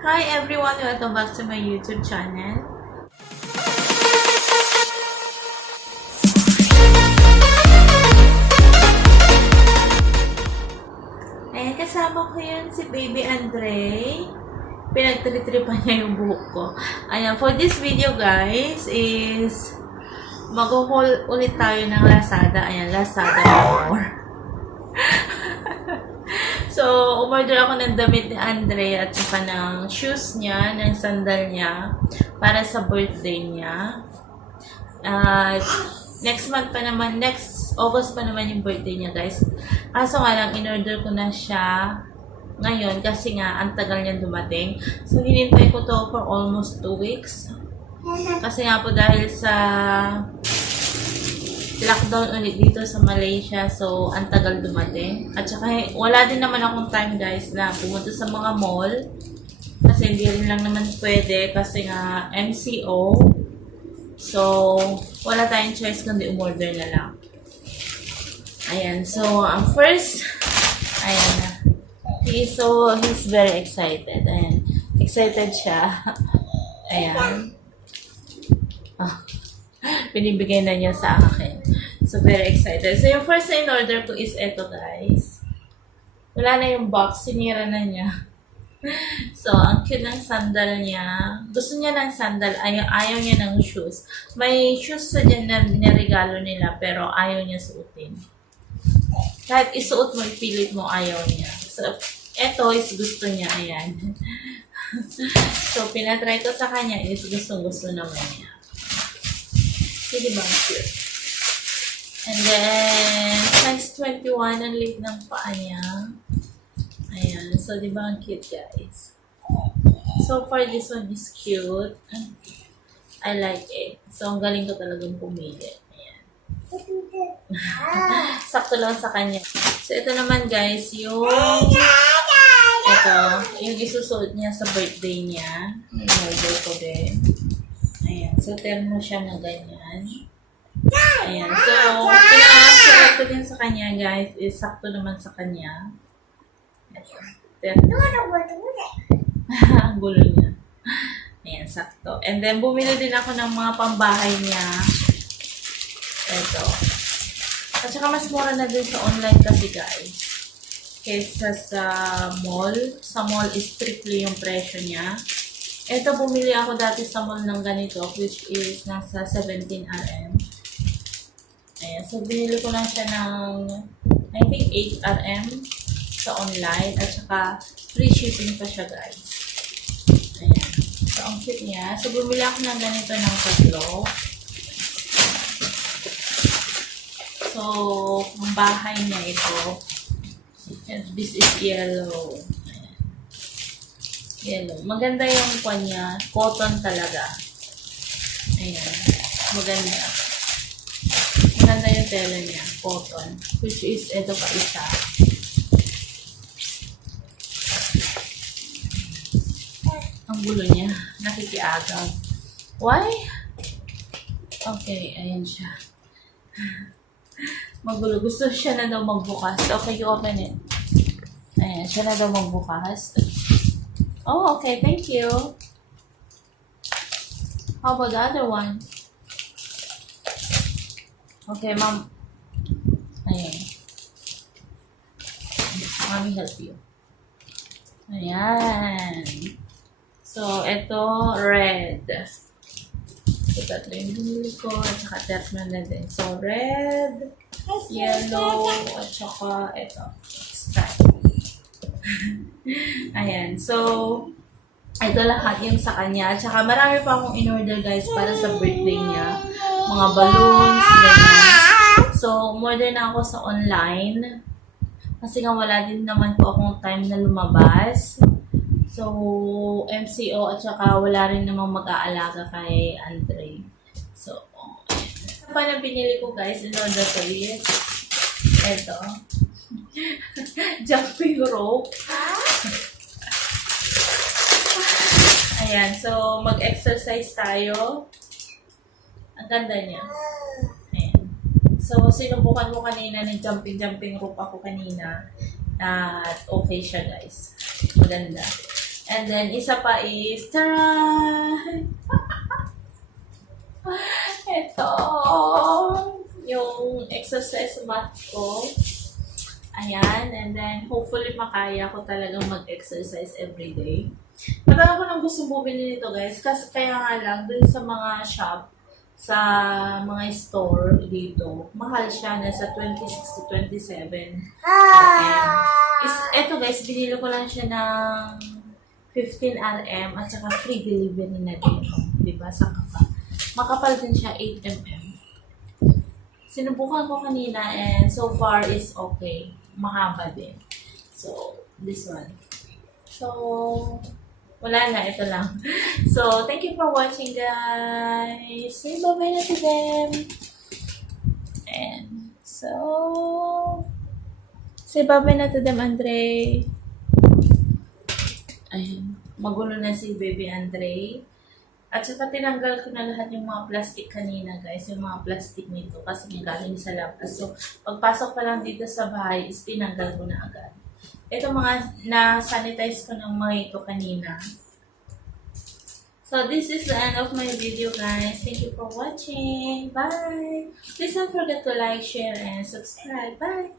Hi everyone! Welcome back to my YouTube channel. Ayan, kasama ko yun si Baby Andre. Pinagtritripan niya yung buhok ko. Ayan, for this video guys is mag-haul ulit tayo ng Lazada. Ayan, Lazada more. So, umorder ako ng damit ni Andre at saka ng shoes niya, ng sandal niya para sa birthday niya. Next month pa naman, next August pa naman yung birthday niya guys. Kaso nga lang, in-order ko na siya ngayon kasi nga ang tagal niya dumating. So, hinintay ko to for almost 2 weeks. Kasi nga po dahil sa lockdown ulit dito sa Malaysia, so ang tagal dumating. At saka wala din naman akong time guys na pumunta sa mga mall. Kasi hindi rin lang naman pwede kasi nga MCO. So, wala tayong choice kundi umorder na lang. Ayan, so ang first, ayan na. He's very excited. Ayan, excited siya. Ayan. Binibigay na niya sa akin. So, very excited. So, yung first na in-order ko is eto, guys. Wala na yung box. Sinira na niya. So, ang cute ng sandal niya. Gusto niya ng sandal. Ayaw niya ng shoes. May shoes sa dyan na niregalo nila, pero ayaw niya suotin. Kahit isuot mo, ipilit mo, ayaw niya. So, eto is gusto niya. Ayan. So, pinatry ko sa kanya is gustong-gusto naman niya. Hindi ba? Cute. And then, size 21, ang liit ng paa niya. Ayan. So, di ba ang cute, guys? So far, this one is cute. I like it. So, ang galing ko talagang pumili. Ayan. Sakto lang sa kanya. So, ito naman, guys, yung isusuot niya sa birthday niya. Order ko din. Ayan. So, termo siya na ganyan. Ayan. So, pinaka-select ko din sa kanya, guys, is sakto naman sa kanya. Ito. Termo. Ang gulo niya. Ayan, sakto. And then, bumili din ako ng mga pambahay niya. Ito. At saka, mas mura na din sa online kasi, guys. Kesa sa mall. Sa mall is triple yung presyo niya. Ito, bumili ako dati sa mall ng ganito, which is nasa 17 RM. Ayan. So, binili ko lang siya ng, I think, 8 RM sa online. At saka, free shipping pa siya, guys. Ayan. So, ang cute niya. So, bumili ako ng ganito ng tatlo. So, ang bahay niya ito. And this is yellow. Yellow. Maganda yung kanya. Cotton talaga. Ayan. Maganda. Maganda yung tela niya. Cotton. Which is, ito pa isa. Ang gulo niya. Nakikiagaw. Why? Okay. Ayan siya. Magulo. Gusto siya na daw magbukas. Okay, you open it. Ayan. Siya na daw magbukas. Oh, okay. Thank you. How about the other one? Okay, Mom. Ayan. Mommy help you. Ayan. So, ito, red. So, tatlo yung binili ko. At saka tatlo na din. So, red, yellow, at saka ito. Stripe. Ayan. So, ito lahat yung sa kanya. At saka marami pa akong in-order guys para sa birthday niya. Mga balloons, ganyan. So, umorder na ako sa online. Kasi nga wala din naman po akong time na lumabas. So, MCO at saka wala rin namang mag-aalaga kay Andre. So, ayan. Ano pa na pinili ko guys in order to eat? Ito. Jumping rope. Ayan. So, mag-exercise tayo. Ang ganda niya. Ayan. So, sinubukan mo kanina ng jumping rope ako kanina. At okay siya guys. Maganda. And then, isa pa is, taran! Ito, yung exercise mat ko. Ayan, and then, hopefully, makaya ko talagang mag-exercise every day. Matagal ko nang gusto bumili nito, guys. Kasi kaya nga lang, dun sa mga shop, sa mga store dito, mahal siya, nasa 26 to 27. Eto guys, binili ko lang siya ng 15 RM at saka free delivery na din. Diba? Sa kapa. Makapal din siya, 8 mm. Sinubukan ko kanina and so far is okay. Mahaba din. So, this one. So, wala na, ito lang. So, thank you for watching, guys. Say bye-bye na to them. And, so, say bye-bye na to them, Andre. Ayun. Magulo na si baby Andre. At saka tinanggal ko na lahat yung mga plastic kanina, guys. Yung mga plastic nito kasi galing sa labas. So, pagpasok pa lang dito sa bahay, is tinanggal ko na agad. Ito mga na-sanitize ko ng mga ito kanina. So, this is the end of my video, guys. Thank you for watching. Bye! Please don't forget to like, share, and subscribe. Bye!